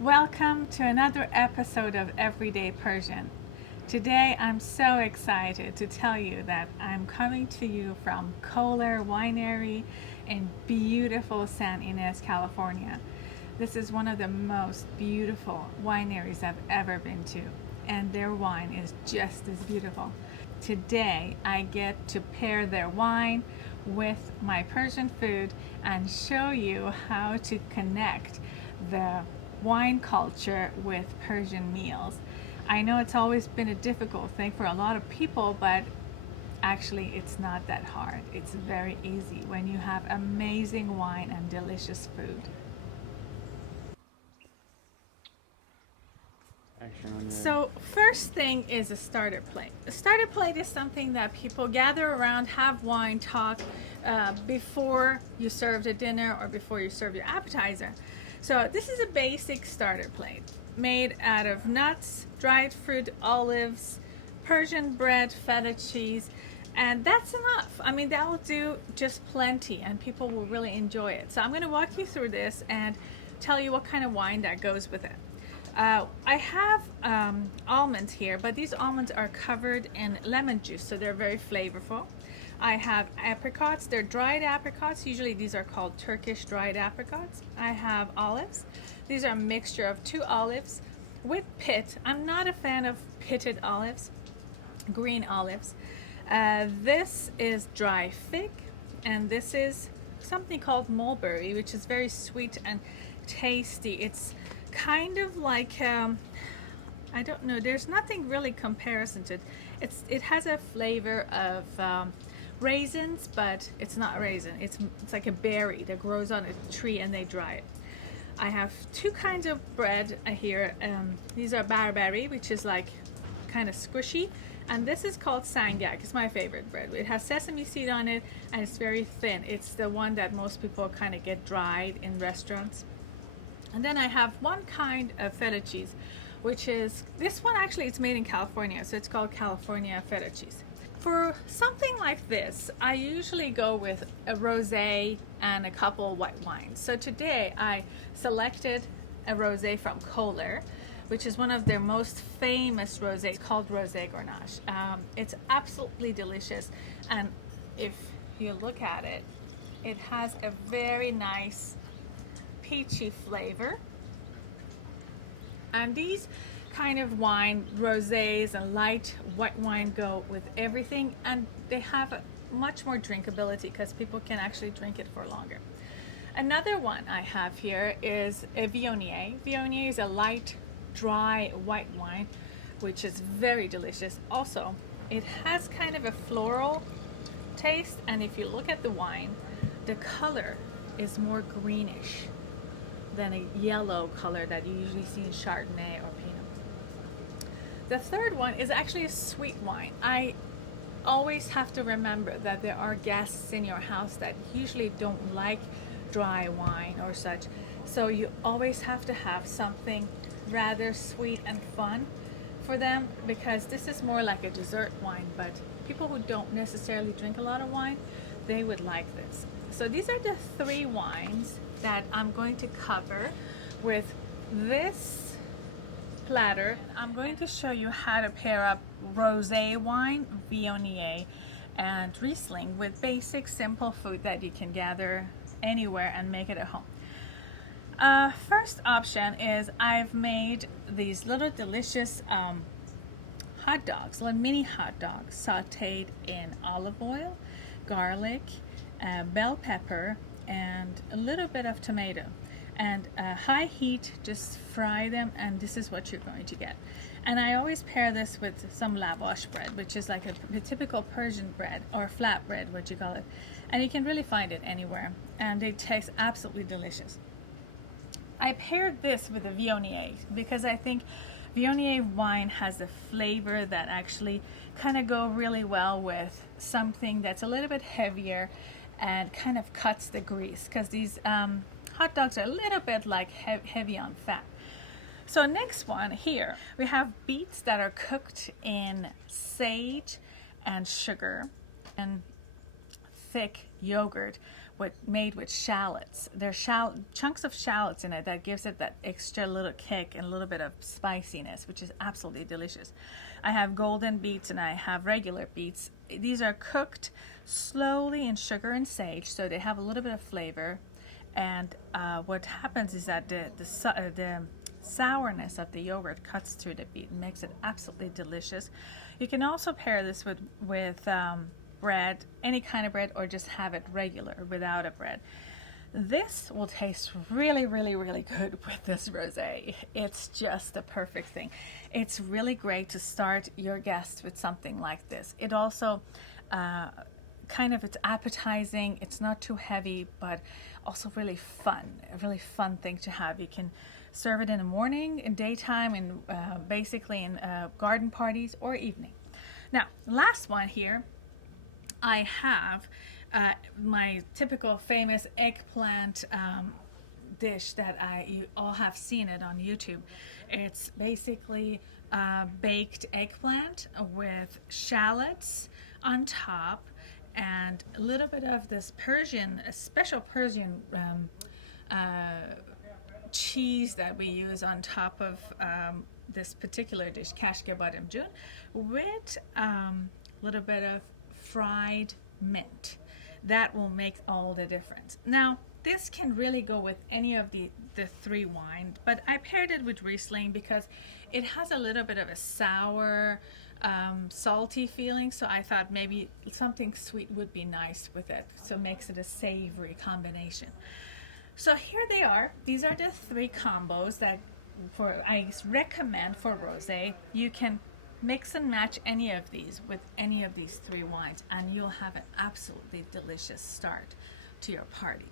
Welcome to another episode of Everyday Persian. Today I'm so excited to tell you that I'm coming to you from Koehler Winery in beautiful San Ynez, California. This is one of the most beautiful wineries I've ever been to, and their wine is just as beautiful. Today I get to pair their wine with my Persian food and show you how to connect the wine culture with Persian meals. I know it's always been a difficult thing for a lot of people, but actually it's not that hard. It's very easy when you have amazing wine and delicious food. So first thing is a starter plate. A starter plate is something that people gather around, have wine, talk before you serve the dinner or before you serve your appetizer. So this is a basic starter plate made out of nuts, dried fruit, olives, Persian bread, feta cheese, and that's enough. I mean, that will do just plenty and people will really enjoy it. So I'm going to walk you through this and tell you what kind of wine that goes with it. I have almonds here, but these almonds are covered in lemon juice, so they're very flavorful. I have apricots. They're dried apricots. Usually these are called Turkish dried apricots. I have olives. These are a mixture of 2 olives with pit. I'm not a fan of pitted olives, green olives. This is dry fig, and this is something called mulberry, which is very sweet and tasty. It's kind of like I don't know, there's nothing really comparison to it. It has a flavor of raisins, but it's not raisin. It's like a berry that grows on a tree and they dry it. I have 2 kinds of bread here. These are barbari, which is like kind of squishy, and this is called sangak. It's my favorite bread. It has sesame seed on it and it's very thin. It's the one that most people kind of get dried in restaurants. And then I have 1 kind of feta cheese, which is, this one actually it's made in California, so it's called California feta cheese. For something like this, I usually go with a rosé and a couple white wines. So today I selected a rosé from Koehler, which is one of their most famous rosés, called Rosé Grenache. It's absolutely delicious, and if you look at it, it has a very nice peachy flavor. And these kind of wine, rosés and light white wine, go with everything, and they have a much more drinkability because people can actually drink it for longer. Another one I have here is a Viognier. Viognier is a light, dry white wine, which is very delicious. Also, it has kind of a floral taste, and if you look at the wine, the color is more greenish than a yellow color that you usually see in Chardonnay or Pinot. The third one is actually a sweet wine. I always have to remember that there are guests in your house that usually don't like dry wine or such, so you always have to have something rather sweet and fun for them, because this is more like a dessert wine, but people who don't necessarily drink a lot of wine, they would like this. So these are the 3 wines that I'm going to cover with this platter. I'm going to show you how to pair up rosé wine, Viognier, and Riesling with basic simple food that you can gather anywhere and make it at home. First option is I've made these little delicious hot dogs, little mini hot dogs, sauteed in olive oil, garlic, bell pepper, and a little bit of tomato, and high heat, just fry them, and this is what you're going to get. And I always pair this with some lavash bread, which is like a typical Persian bread, or flatbread, what you call it, and you can really find it anywhere, and they taste absolutely delicious. I paired this with a Viognier because I think Viognier wine has a flavor that actually kind of go really well with something that's a little bit heavier and kind of cuts the grease, because these hot dogs are a little bit like heavy on fat. So next one here, we have beets that are cooked in sage and sugar and thick yogurt made with shallots. There's chunks of shallots in it that gives it that extra little kick and a little bit of spiciness, which is absolutely delicious. I have golden beets and I have regular beets. These are cooked slowly in sugar and sage, so they have a little bit of flavor. And what happens is that the sourness of the yogurt cuts through the beet and makes it absolutely delicious. You can also pair this with bread, any kind of bread, or just have it regular without a bread. This will taste really, really, really good with this rosé. It's just the perfect thing. It's really great to start your guests with something like this. It also it's appetizing. It's not too heavy, but also really fun. A really fun thing to have. You can serve it in the morning, in daytime, and basically in garden parties or evening. Now, last one here, I have my typical famous eggplant dish that you all have seen it on YouTube. It's basically baked eggplant with shallots on top and a little bit of this Persian, a special Persian cheese that we use on top of this particular dish, kashke badem jun, with a little bit of fried mint. That will make all the difference. Now, this can really go with any of the three wines, but I paired it with Riesling because it has a little bit of a sour, salty feeling, so I thought maybe something sweet would be nice with it, so it makes it a savory combination. So here they are. These are the three combos that I recommend for rosé. You can mix and match any of these with any of these three wines, and you'll have an absolutely delicious start to your party.